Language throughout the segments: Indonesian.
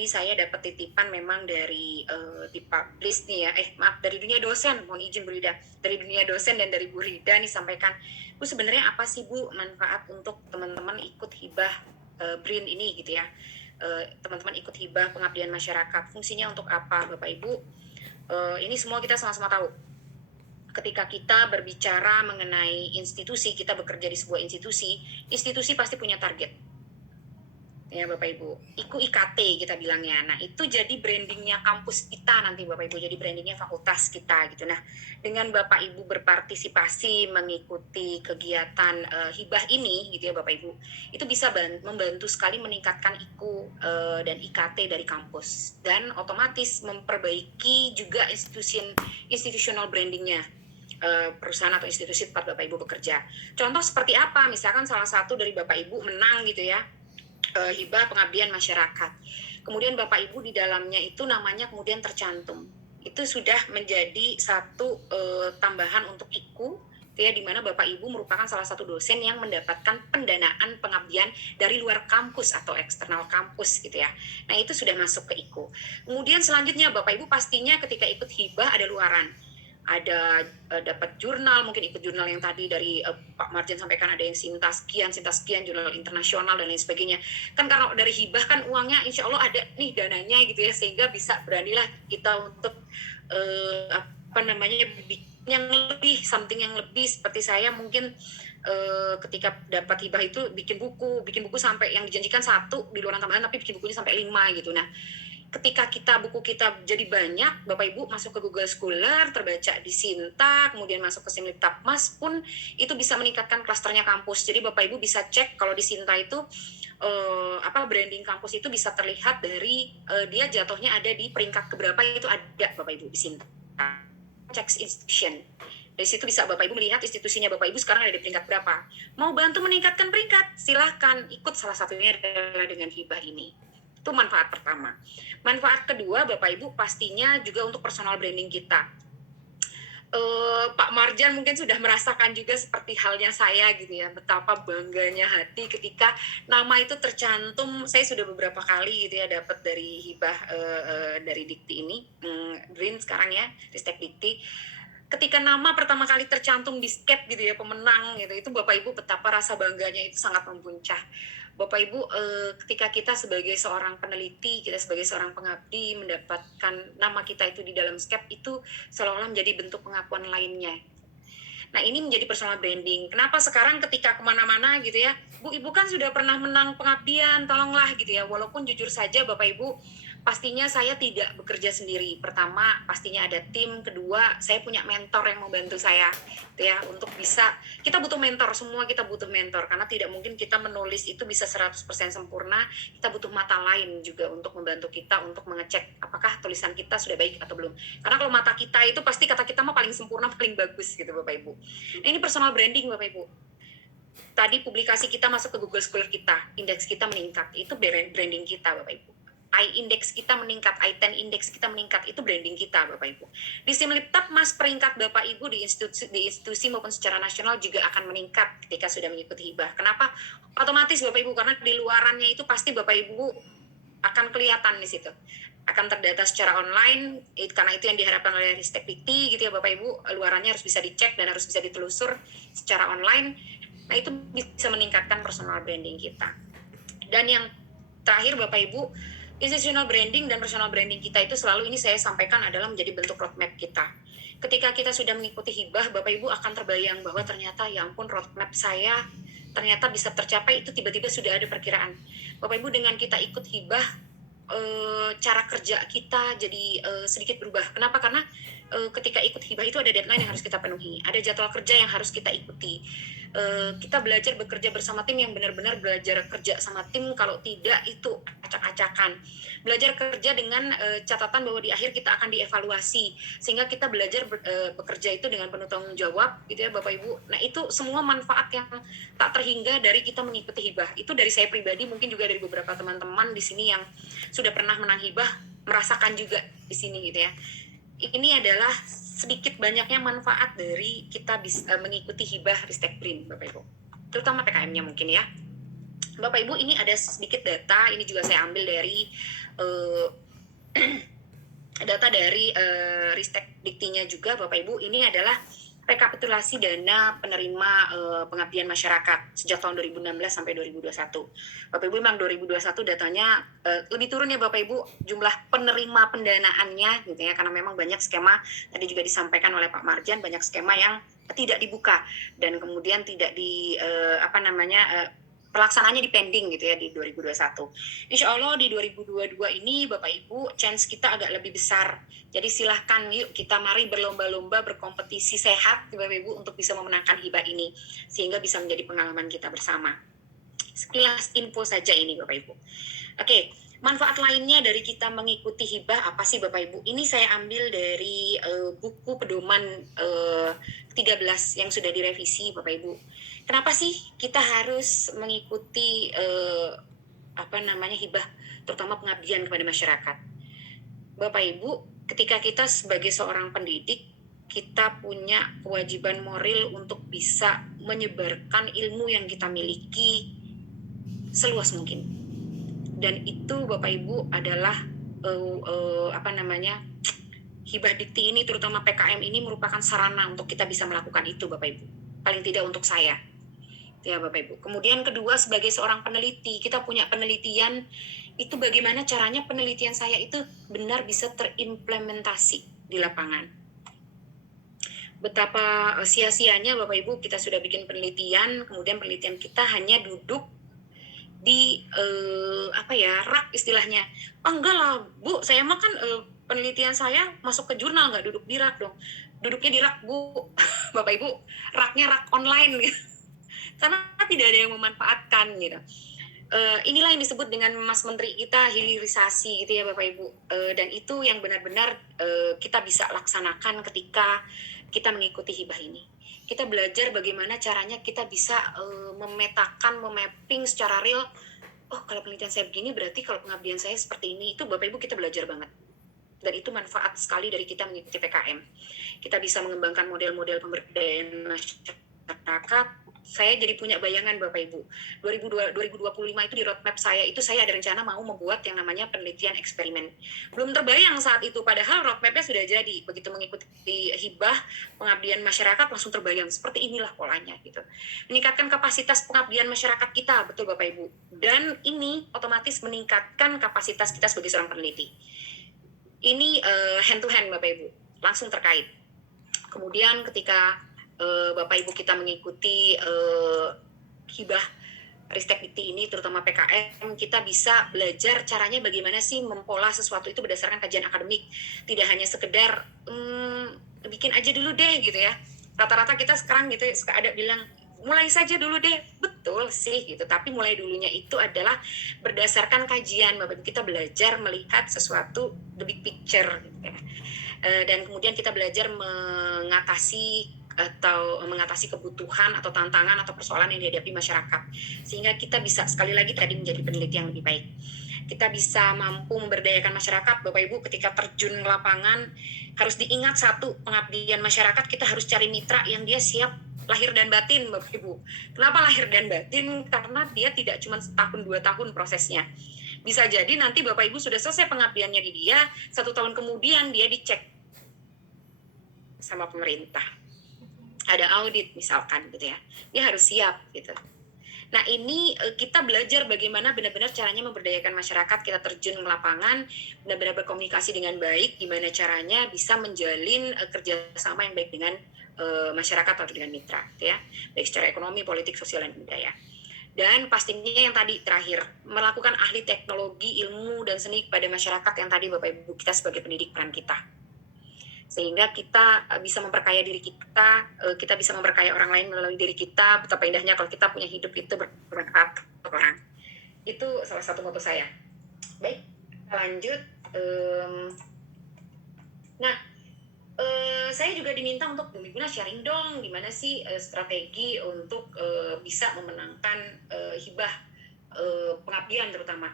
ini saya dapat titipan memang dari dipublish nih ya, maaf dari dunia dosen, mohon izin Bu Rida, dari dunia dosen dan dari Bu Rida nih sampaikan, Bu sebenarnya apa sih Bu manfaat untuk teman-teman ikut hibah BRIN ini gitu ya, teman-teman ikut hibah pengabdian masyarakat, fungsinya untuk apa Bapak Ibu? Ini semua kita sama-sama tahu. Ketika kita berbicara mengenai institusi, kita bekerja di sebuah institusi pasti punya target. Ya Bapak Ibu, IKT kita bilangnya. Nah itu jadi brandingnya kampus kita nanti Bapak Ibu, jadi brandingnya fakultas kita gitu. Nah dengan Bapak Ibu berpartisipasi mengikuti kegiatan hibah ini gitu ya Bapak Ibu, itu bisa membantu sekali meningkatkan dan IKT dari kampus dan otomatis memperbaiki juga institutional brandingnya perusahaan atau institusi tempat Bapak Ibu bekerja. Contoh seperti apa? Misalkan salah satu dari Bapak Ibu menang gitu ya, hibah pengabdian masyarakat. Kemudian Bapak Ibu di dalamnya itu namanya kemudian tercantum. Itu sudah menjadi satu tambahan untuk IKU ya, di mana Bapak Ibu merupakan salah satu dosen yang mendapatkan pendanaan pengabdian dari luar kampus atau eksternal kampus gitu ya. Nah, itu sudah masuk ke IKU. Kemudian selanjutnya Bapak Ibu pastinya ketika ikut hibah ada luaran, ada dapat jurnal, mungkin ikut jurnal yang tadi dari Pak Marjan sampaikan, ada yang sintas sekian, jurnal internasional dan lain sebagainya. Kan karena dari hibah kan uangnya insya Allah ada nih dananya gitu ya, sehingga bisa beranilah kita untuk yang lebih, something yang lebih. Seperti saya mungkin ketika dapat hibah itu bikin buku sampai yang dijanjikan 1 di luar tambahan, tapi bikin bukunya sampai 5 gitu. Nah ketika buku kita jadi banyak, Bapak Ibu masuk ke Google Scholar, terbaca di Sinta, kemudian masuk ke Simlip Tapmas pun itu bisa meningkatkan klasternya kampus. Jadi Bapak Ibu bisa cek kalau di Sinta itu branding kampus itu bisa terlihat dari dia jatuhnya ada di peringkat keberapa, itu ada Bapak Ibu di Sinta. Cek institution. Dari situ bisa Bapak Ibu melihat institusinya Bapak Ibu sekarang ada di peringkat berapa. Mau bantu meningkatkan peringkat, silahkan ikut, salah satunya adalah dengan hibah ini. Itu manfaat pertama. Manfaat kedua Bapak Ibu pastinya juga untuk personal branding kita. Pak Marjan mungkin sudah merasakan juga seperti halnya saya gitu ya, betapa bangganya hati ketika nama itu tercantum. Saya sudah beberapa kali gitu ya dapat dari hibah dari Dikti ini, BRIN sekarang ya, Ristek Dikti. Ketika nama pertama kali tercantum di skep gitu ya, pemenang gitu, itu Bapak Ibu betapa rasa bangganya itu sangat mempuncak. Bapak Ibu, ketika kita sebagai seorang peneliti, kita sebagai seorang pengabdi mendapatkan nama kita itu di dalam skep, itu seolah-olah menjadi bentuk pengakuan lainnya. Nah ini menjadi personal branding. Kenapa sekarang ketika kemana-mana gitu ya, Bu Ibu kan sudah pernah menang pengabdian, tolonglah gitu ya. Walaupun jujur saja Bapak Ibu, pastinya saya tidak bekerja sendiri. Pertama, pastinya ada tim. Kedua, saya punya mentor yang membantu saya gitu ya, untuk bisa, kita butuh mentor, semua kita butuh mentor, karena tidak mungkin kita menulis itu bisa 100% sempurna. Kita butuh mata lain juga untuk membantu kita untuk mengecek apakah tulisan kita sudah baik atau belum. Karena kalau mata kita itu pasti kata kita mah paling sempurna, paling bagus gitu Bapak Ibu. Nah, ini personal branding Bapak Ibu. Tadi publikasi kita masuk ke Google Scholar kita, indeks kita meningkat, itu branding kita Bapak Ibu. I-index kita meningkat, I-10 index kita meningkat, itu branding kita Bapak Ibu. Di Simlip Tapmas peringkat Bapak Ibu di institusi maupun secara nasional juga akan meningkat ketika sudah mengikuti hibah. Kenapa? Otomatis Bapak Ibu, karena di luarannya itu pasti Bapak Ibu akan kelihatan di situ, akan terdata secara online, karena itu yang diharapkan oleh Ristek Dikti gitu ya Bapak Ibu. Luarannya harus bisa dicek dan harus bisa ditelusur secara online. Nah itu bisa meningkatkan personal branding kita. Dan yang terakhir Bapak Ibu, institutional branding dan personal branding kita itu selalu, ini saya sampaikan, adalah menjadi bentuk roadmap kita. Ketika kita sudah mengikuti hibah, Bapak Ibu akan terbayang bahwa ternyata ya ampun, roadmap saya ternyata bisa tercapai, itu tiba-tiba sudah ada perkiraan. Bapak Ibu, dengan kita ikut hibah, cara kerja kita jadi sedikit berubah. Kenapa? Karena ketika ikut hibah itu ada deadline yang harus kita penuhi, ada jadwal kerja yang harus kita ikuti. Kita belajar bekerja bersama tim, yang benar-benar belajar kerja sama tim, kalau tidak itu acak-acakan. Belajar kerja dengan catatan bahwa di akhir kita akan dievaluasi, sehingga kita belajar bekerja itu dengan penuh tanggung jawab gitu ya Bapak Ibu. Nah itu semua manfaat yang tak terhingga dari kita mengikuti hibah. Itu dari saya pribadi, mungkin juga dari beberapa teman-teman di sini yang sudah pernah menang hibah merasakan juga di sini gitu ya. Ini adalah sedikit banyaknya manfaat dari kita bisa mengikuti hibah Ristek BRIN Bapak Ibu, terutama PKM-nya mungkin ya. Bapak Ibu, ini ada sedikit data, ini juga saya ambil dari uh, data dari Ristek Diktinya juga, Bapak Ibu. Ini adalah rekapitulasi dana penerima pengabdian masyarakat sejak tahun 2016 sampai 2021. Bapak Ibu, memang 2021 datanya lebih turun ya Bapak Ibu, jumlah penerima pendanaannya gitu ya, karena memang banyak skema, tadi juga disampaikan oleh Pak Marjan, banyak skema yang tidak dibuka dan kemudian tidak di pelaksanaannya di pending gitu ya di 2021. Insya Allah di 2022 ini Bapak Ibu chance kita agak lebih besar. Jadi silahkan yuk kita mari berlomba-lomba berkompetisi sehat Bapak Ibu untuk bisa memenangkan hibah ini sehingga bisa menjadi pengalaman kita bersama. Sekilas info saja ini Bapak Ibu. Oke, manfaat lainnya dari kita mengikuti hibah apa sih Bapak Ibu? Ini saya ambil dari buku pedoman 13 yang sudah direvisi Bapak Ibu. Kenapa sih kita harus mengikuti hibah, terutama pengabdian kepada masyarakat? Bapak Ibu, ketika kita sebagai seorang pendidik, kita punya kewajiban moral untuk bisa menyebarkan ilmu yang kita miliki seluas mungkin. Dan itu Bapak Ibu adalah hibah dikti ini, terutama PKM ini merupakan sarana untuk kita bisa melakukan itu Bapak Ibu. Paling tidak untuk saya. Ya Bapak Ibu. Kemudian kedua, sebagai seorang peneliti, kita punya penelitian, itu bagaimana caranya penelitian saya itu benar bisa terimplementasi di lapangan. Betapa sia-sianya Bapak Ibu kita sudah bikin penelitian, kemudian penelitian kita hanya duduk di rak istilahnya. Enggak lah Bu, saya mah kan penelitian saya masuk ke jurnal, nggak duduk di rak dong. Duduknya di rak Bu. Bapak Ibu, raknya rak online gitu. Karena tidak ada yang memanfaatkan gitu. Inilah yang disebut dengan Mas Menteri kita hilirisasi gitu ya Bapak Ibu. Dan itu yang benar-benar kita bisa laksanakan ketika kita mengikuti hibah ini. Kita belajar bagaimana caranya kita bisa memetakan, memapping secara real. Oh, kalau penelitian saya begini, berarti kalau pengabdian saya seperti ini. Itu Bapak Ibu kita belajar banget. Dan itu manfaat sekali dari kita mengikuti PKM. Kita bisa mengembangkan model-model pemberdayaan masyarakat. Saya jadi punya bayangan Bapak Ibu. 2025 itu di roadmap saya itu saya ada rencana mau membuat yang namanya penelitian eksperimen. Belum terbayang saat itu, padahal roadmapnya sudah jadi. Begitu mengikuti hibah pengabdian masyarakat langsung terbayang seperti inilah polanya gitu. Meningkatkan kapasitas pengabdian masyarakat kita, betul Bapak Ibu. Dan ini otomatis meningkatkan kapasitas kita sebagai seorang peneliti. Ini hand to hand Bapak Ibu, langsung terkait. Kemudian ketika Bapak Ibu kita mengikuti hibah Ristek Dikti ini, terutama PKM, kita bisa belajar caranya bagaimana sih mempola sesuatu itu berdasarkan kajian akademik. Tidak hanya sekedar bikin aja dulu deh gitu ya. Rata-rata kita sekarang gitu suka ada bilang mulai saja dulu deh, betul sih gitu. Tapi mulai dulunya itu adalah berdasarkan kajian, Bapak kita belajar melihat sesuatu the big picture gitu ya. Dan kemudian kita belajar mengatasi kebutuhan atau tantangan atau persoalan yang dihadapi masyarakat, sehingga kita bisa sekali lagi tadi menjadi peneliti yang lebih baik. Kita bisa mampu memberdayakan masyarakat Bapak Ibu. Ketika terjun ke lapangan harus diingat satu, pengabdian masyarakat kita harus cari mitra yang dia siap lahir dan batin Bapak Ibu. Kenapa lahir dan batin? Karena dia tidak cuma setahun 2 tahun prosesnya. Bisa jadi nanti Bapak Ibu sudah selesai pengabdiannya di dia, 1 tahun kemudian dia dicek sama pemerintah, ada audit misalkan gitu ya, dia harus siap gitu. Nah ini kita belajar bagaimana benar-benar caranya memberdayakan masyarakat, kita terjun ke lapangan, benar-benar berkomunikasi dengan baik, gimana caranya bisa menjalin kerjasama yang baik dengan masyarakat atau dengan mitra gitu ya, baik secara ekonomi, politik, sosial, dan budaya. Dan pastinya yang tadi terakhir, melakukan ahli teknologi, ilmu, dan seni kepada masyarakat yang tadi Bapak Ibu kita sebagai pendidik peran kita. Sehingga kita bisa memperkaya diri kita, kita bisa memperkaya orang lain melalui diri kita. Betapa indahnya kalau kita punya hidup itu bermanfaat untuk orang. Itu salah satu moto saya. Baik, kita lanjut. Saya juga diminta untuk Guna sharing dong, gimana sih strategi untuk bisa memenangkan hibah pengabdian terutama.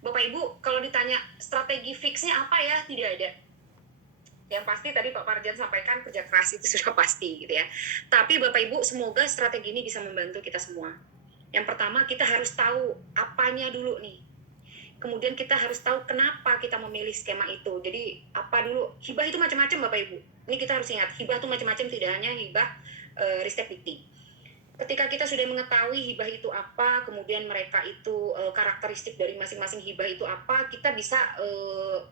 Bapak Ibu, kalau ditanya strategi fixnya apa ya, tidak ada. Yang pasti tadi Pak Marjan sampaikan kerja keras itu sudah pasti gitu ya. Tapi Bapak Ibu, semoga strategi ini bisa membantu kita semua. Yang pertama kita harus tahu apanya dulu nih. Kemudian kita harus tahu kenapa kita memilih skema itu. Jadi apa dulu? Hibah itu macam-macam Bapak Ibu. Ini kita harus ingat, hibah itu macam-macam, tidak hanya hibah ristek dikti. Ketika kita sudah mengetahui hibah itu apa, kemudian mereka itu karakteristik dari masing-masing hibah itu apa, kita bisa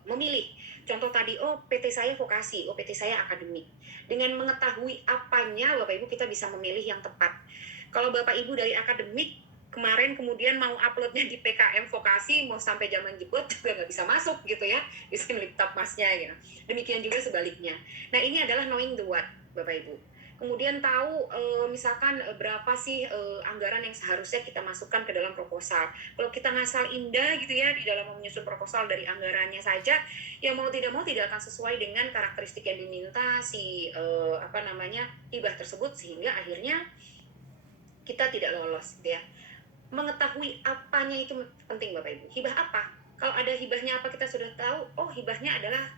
memilih. Contoh tadi, oh PT saya vokasi, oh PT saya akademik. Dengan mengetahui apanya, Bapak Ibu, kita bisa memilih yang tepat. Kalau Bapak Ibu dari akademik, kemarin kemudian mau uploadnya di PKM vokasi, mau sampai zaman jebot juga nggak bisa masuk gitu ya, di Simliptap Masnya gitu. Demikian juga sebaliknya. Nah ini adalah knowing the what, Bapak Ibu. Kemudian tahu misalkan berapa sih anggaran yang seharusnya kita masukkan ke dalam proposal. Kalau kita ngasal indah gitu ya di dalam menyusun proposal dari anggarannya saja, ya mau tidak akan sesuai dengan karakteristik yang diminta si hibah tersebut, sehingga akhirnya kita tidak lolos gitu ya. Mengetahui apanya itu penting Bapak Ibu. Hibah apa? Kalau ada hibahnya apa kita sudah tahu, oh hibahnya adalah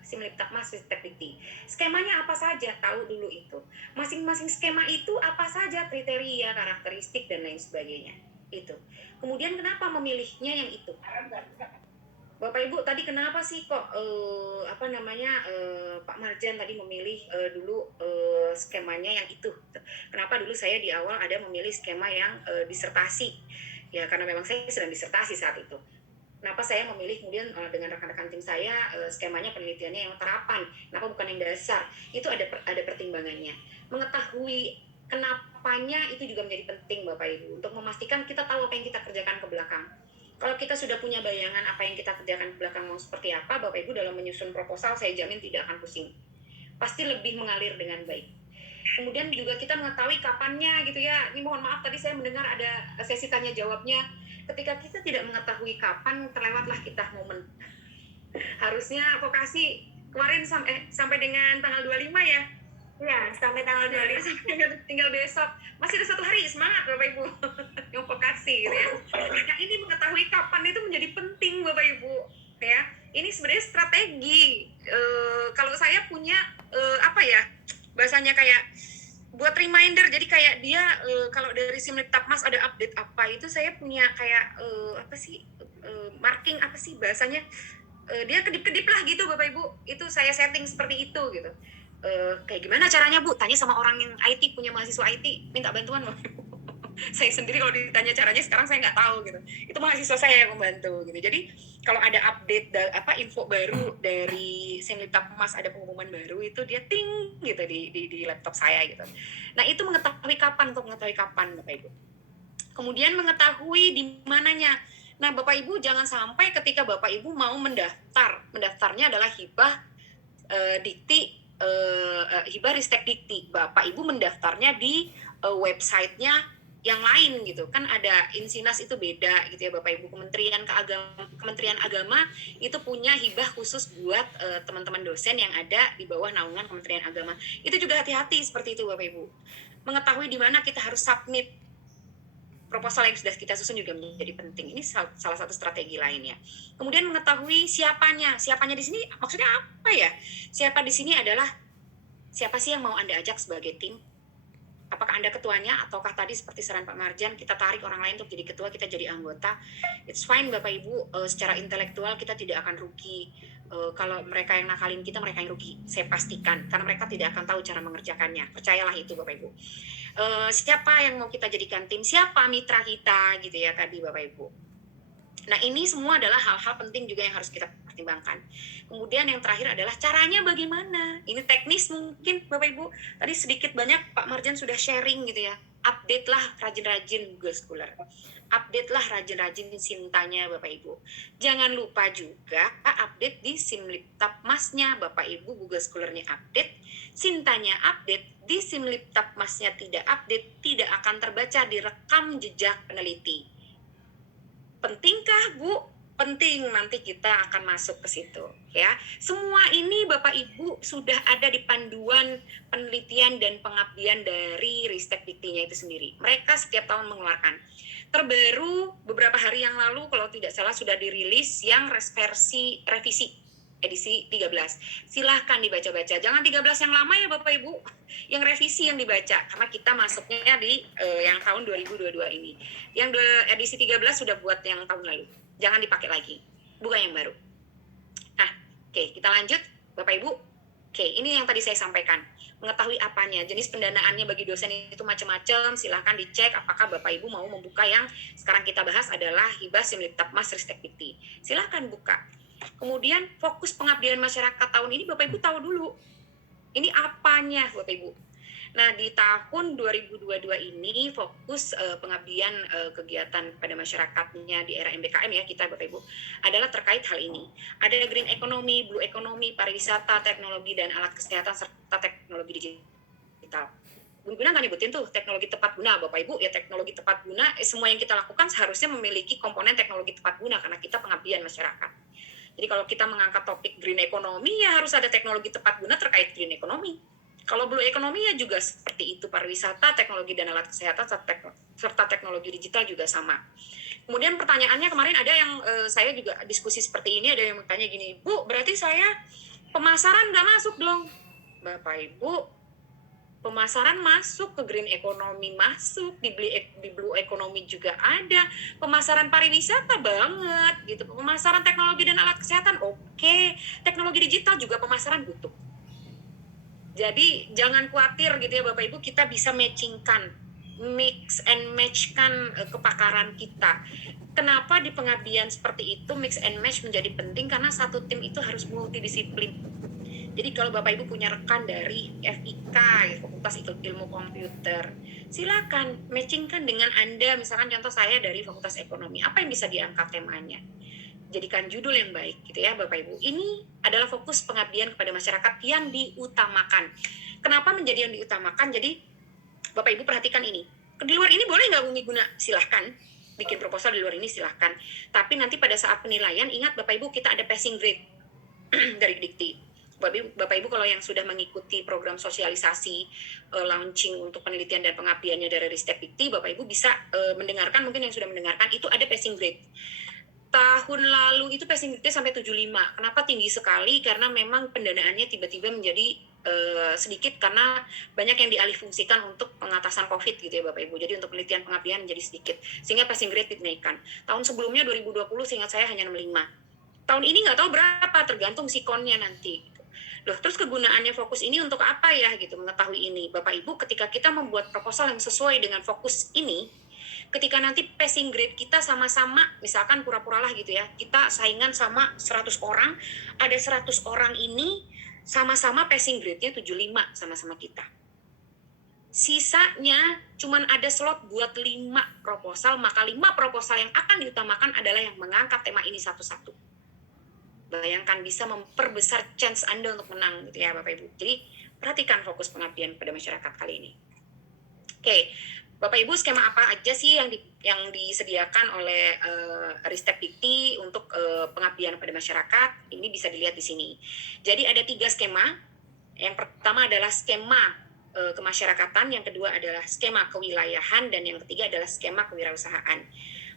Simliptap Mas Ristek Dikti. Skemanya apa saja, tahu dulu itu. Masing-masing skema itu apa saja kriteria, karakteristik dan lain sebagainya. Itu. Kemudian kenapa memilihnya yang itu? Bapak Ibu tadi kenapa sih kok Pak Marjan tadi memilih dulu skemanya yang itu? Kenapa dulu saya di awal ada memilih skema yang disertasi? Ya karena memang saya sedang disertasi saat itu. Kenapa saya memilih kemudian dengan rekan-rekan tim saya skemanya penelitiannya yang terapan? Kenapa bukan yang dasar? Itu ada pertimbangannya. Mengetahui kenapanya itu juga menjadi penting Bapak Ibu untuk memastikan kita tahu apa yang kita kerjakan ke belakang. Kalau kita sudah punya bayangan apa yang kita kerjakan ke belakang mau seperti apa, Bapak Ibu dalam menyusun proposal saya jamin tidak akan pusing. Pasti lebih mengalir dengan baik. Kemudian juga kita mengetahui kapannya gitu ya. Ini mohon maaf tadi saya mendengar ada sesi tanya jawabnya. Ketika kita tidak mengetahui kapan, terlewatlah kita momen. Harusnya vokasi kemarin sampai dengan tanggal 25 ya. Ya, sampai tanggal 25 tinggal besok. Masih ada 1 hari, semangat Bapak Ibu. Yang vokasi gitu ya. Nah, ini mengetahui kapan itu menjadi penting Bapak Ibu, ya. Ini sebenarnya strategi. Kalau saya punya bahasanya kayak buat reminder. Jadi kayak dia kalau dari Simliptap Mas ada update apa itu saya punya kayak marking apa sih bahasanya? Dia kedip-kedip lah gitu Bapak Ibu. Itu saya setting seperti itu gitu. Kayak gimana caranya Bu? Tanya sama orang yang IT, punya mahasiswa IT, minta bantuan loh. Saya sendiri kalau ditanya caranya sekarang saya nggak tahu gitu. Itu mahasiswa saya yang membantu gitu. Jadi kalau ada update info baru dari Simliptap Mas, ada pengumuman baru, itu dia ting gitu di laptop saya gitu. Nah itu mengetahui kapan Bapak Ibu. Kemudian mengetahui di mananya. Nah Bapak Ibu jangan sampai ketika Bapak Ibu mau mendaftarnya adalah hibah dikti, hibah ristek dikti, Bapak Ibu mendaftarnya di websitenya yang lain gitu kan, ada Insinas itu beda gitu ya Bapak Ibu. Kementerian Agama itu punya hibah khusus buat teman-teman dosen yang ada di bawah naungan Kementerian Agama. Itu juga hati-hati seperti itu Bapak Ibu. Mengetahui di mana kita harus submit proposal yang sudah kita susun juga menjadi penting. Ini salah satu strategi lainnya. Kemudian mengetahui siapanya di sini maksudnya apa ya? Siapa di sini adalah siapa sih yang mau Anda ajak sebagai tim? Apakah Anda ketuanya, ataukah tadi seperti saran Pak Marjan, kita tarik orang lain untuk jadi ketua, kita jadi anggota. It's fine Bapak Ibu, secara intelektual kita tidak akan rugi. Kalau mereka yang nakalin kita, mereka yang rugi, saya pastikan, karena mereka tidak akan tahu cara mengerjakannya. Percayalah itu Bapak Ibu. Siapa yang mau kita jadikan tim, siapa mitra kita gitu ya tadi Bapak Ibu. Nah ini semua adalah hal-hal penting juga yang harus kita pertimbangkan. Kemudian yang terakhir adalah caranya bagaimana. Ini teknis mungkin Bapak Ibu. Tadi sedikit banyak Pak Marjan sudah sharing gitu ya. Update lah rajin-rajin Google Scholar. Update lah rajin-rajin Sintanya Bapak Ibu. Jangan lupa juga update di Simliptap Masnya Bapak Ibu. Google Scholar-nya update, Sintanya update, di Simliptap Masnya tidak update, tidak akan terbaca di rekam jejak peneliti. Pentingkah Bu? Penting, nanti kita akan masuk ke situ ya. Semua ini Bapak Ibu sudah ada di panduan penelitian dan pengabdian dari Ristek Diktinya itu sendiri. Mereka setiap tahun mengeluarkan. Terbaru beberapa hari yang lalu kalau tidak salah sudah dirilis yang versi revisi. edisi 13. Silahkan dibaca-baca. Jangan 13 yang lama ya Bapak Ibu, yang revisi yang dibaca. Karena kita masuknya di yang tahun 2022 ini. Yang edisi 13 sudah buat yang tahun lalu. Jangan dipakai lagi. Bukan yang baru. Nah, oke, kita lanjut Bapak Ibu. Oke, ini yang tadi saya sampaikan. Mengetahui apanya, jenis pendanaannya bagi dosen itu macam-macam, silahkan dicek apakah Bapak Ibu mau membuka yang sekarang kita bahas adalah hibah Simliptakmas Ristek Dikti. Silahkan buka. Kemudian fokus pengabdian masyarakat tahun ini Bapak Ibu tahu dulu. Ini apanya Bapak Ibu? Nah, di tahun 2022 ini fokus pengabdian kegiatan pada masyarakatnya di era MBKM ya kita Bapak Ibu adalah terkait hal ini. Ada green economy, blue economy, pariwisata, teknologi dan alat kesehatan serta teknologi digital. Guna nggak nyebutin tuh teknologi tepat guna Bapak Ibu ya, teknologi tepat guna semua yang kita lakukan seharusnya memiliki komponen teknologi tepat guna karena kita pengabdian masyarakat. Jadi kalau kita mengangkat topik green economy ya harus ada teknologi tepat guna terkait green economy. Kalau blue economy ya juga seperti itu, pariwisata, teknologi dan alat kesehatan serta teknologi digital juga sama. Kemudian pertanyaannya kemarin ada yang saya juga diskusi seperti ini, ada yang bertanya gini, Bu, berarti saya pemasaran nggak masuk dong? Bapak Ibu, pemasaran masuk, ke green economy masuk, di blue economy juga ada, pemasaran pariwisata banget gitu, pemasaran teknologi dan alat kesehatan oke, teknologi digital juga pemasaran butuh. Jadi jangan khawatir gitu ya Bapak Ibu, kita bisa matchingkan, mix and matchkan kepakaran kita. Kenapa di pengabdian seperti itu mix and match menjadi penting? Karena satu tim itu harus multidisiplin. Jadi kalau Bapak Ibu punya rekan dari FIK, Fakultas Ilmu Komputer, silakan matchingkan dengan Anda, misalkan contoh saya dari Fakultas Ekonomi, apa yang bisa diangkat temanya? Jadikan judul yang baik gitu ya Bapak Ibu. Ini adalah fokus pengabdian kepada masyarakat yang diutamakan. Kenapa menjadi yang diutamakan? Jadi Bapak Ibu perhatikan ini. Di luar ini boleh nggak Bumi Guna? Silahkan. Bikin proposal di luar ini silahkan. Tapi nanti pada saat penilaian, ingat Bapak Ibu kita ada passing grade dari Dikti. Bapak Ibu kalau yang sudah mengikuti program sosialisasi launching untuk penelitian dan pengabdiannya dari Ristek Dikti, Bapak Ibu bisa mendengarkan, mungkin yang sudah mendengarkan, itu ada passing grade. Tahun lalu itu passing grade sampai 75. Kenapa tinggi sekali? Karena memang pendanaannya tiba-tiba menjadi sedikit karena banyak yang dialihfungsikan untuk pengatasan COVID gitu ya Bapak Ibu. Jadi untuk penelitian pengabdian menjadi sedikit. Sehingga passing grade dinaikkan. Tahun sebelumnya 2020 seingat saya hanya 65. Tahun ini nggak tahu berapa, tergantung sikonnya nanti. Loh, terus kegunaannya fokus ini untuk apa ya gitu, mengetahui ini. Bapak Ibu ketika kita membuat proposal yang sesuai dengan fokus ini, ketika nanti passing grade kita sama-sama, misalkan pura-puralah gitu ya, kita saingan sama 100 orang, ada 100 orang ini sama-sama passing grade-nya 75 sama-sama kita. Sisanya cuman ada slot buat 5 proposal, maka 5 proposal yang akan diutamakan adalah yang mengangkat tema ini satu-satu. Bayangkan bisa memperbesar chance Anda untuk menang gitu ya Bapak Ibu. Jadi perhatikan fokus pengabdian pada masyarakat kali ini. Oke, Bapak Ibu, skema apa aja sih yang disediakan oleh Ristek Dikti untuk pengabdian pada masyarakat? Ini bisa dilihat di sini. Jadi ada 3 skema. Yang pertama adalah skema kemasyarakatan, yang kedua adalah skema kewilayahan, dan yang ketiga adalah skema kewirausahaan.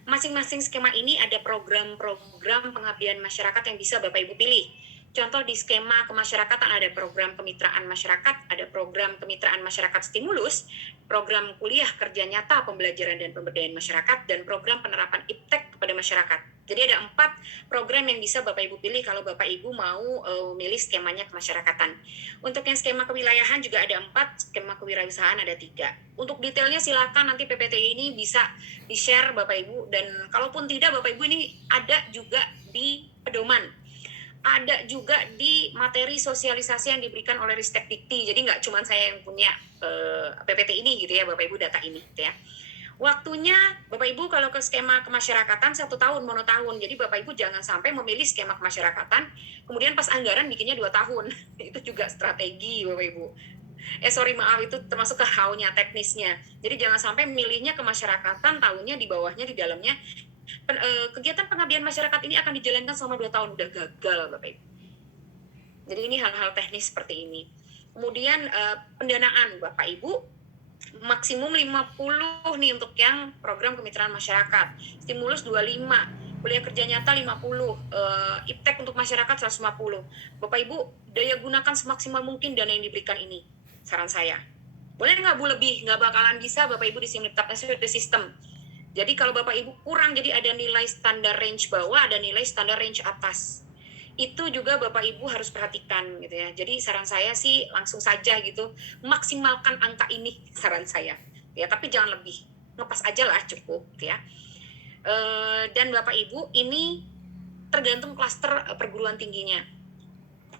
Masing-masing skema ini ada program-program pengabdian masyarakat yang bisa Bapak Ibu pilih. Contoh di skema kemasyarakatan ada program kemitraan masyarakat, ada program kemitraan masyarakat stimulus, program kuliah kerja nyata pembelajaran dan pemberdayaan masyarakat, dan program penerapan iptek kepada masyarakat. Jadi ada 4 program yang bisa Bapak Ibu pilih kalau Bapak Ibu mau memilih skemanya kemasyarakatan. Untuk yang skema kewilayahan juga ada 4, skema kewirausahaan ada 3. Untuk detailnya silakan nanti PPT ini bisa di-share Bapak Ibu, dan kalaupun tidak Bapak Ibu ini ada juga di pedoman. Ada juga di materi sosialisasi yang diberikan oleh Ristek Dikti. Jadi nggak cuma saya yang punya PPT ini gitu ya Bapak Ibu, data ini gitu ya. Waktunya Bapak Ibu kalau ke skema kemasyarakatan 1 tahun monotahun. Jadi Bapak Ibu jangan sampai memilih skema kemasyarakatan kemudian pas anggaran bikinnya 2 tahun. Itu juga strategi Bapak Ibu. Maaf itu termasuk ke how-nya, teknisnya. Jadi jangan sampai milihnya kemasyarakatan, tahunnya di bawahnya di dalamnya kegiatan pengabdian masyarakat ini akan dijalankan selama 2 tahun, udah gagal Bapak Ibu. Jadi ini hal-hal teknis seperti ini. Kemudian pendanaan Bapak Ibu maksimum 50 nih untuk yang program kemitraan masyarakat. Stimulus 25. kuliah kerja nyata 50, iptek untuk masyarakat 150. Bapak Ibu, daya gunakan semaksimal mungkin dana yang diberikan ini, saran saya. Boleh nggak Bu lebih? Nggak bakalan bisa Bapak Ibu di Simliptak ada sistem. Jadi kalau Bapak Ibu kurang, jadi ada nilai standar range bawah, ada nilai standar range atas. Itu juga Bapak Ibu harus perhatikan gitu ya. Jadi saran saya sih langsung saja gitu, maksimalkan angka ini saran saya. Ya, tapi jangan lebih. Ngepas aja lah cukup gitu ya. Dan Bapak Ibu ini tergantung klaster perguruan tingginya.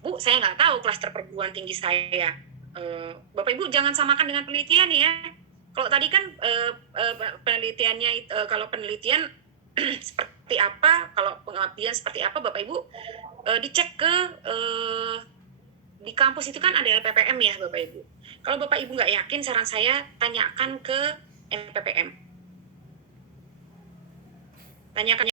Bu, saya nggak tahu klaster perguruan tinggi saya. Bapak Ibu jangan samakan dengan penelitian ya. Kalau tadi kan penelitiannya, kalau penelitian seperti apa, kalau pengabdian seperti apa, Bapak Ibu dicek ke di kampus itu kan ada LPPM ya Bapak Ibu. Kalau Bapak Ibu nggak yakin, saran saya tanyakan ke LPPM. Tanyakan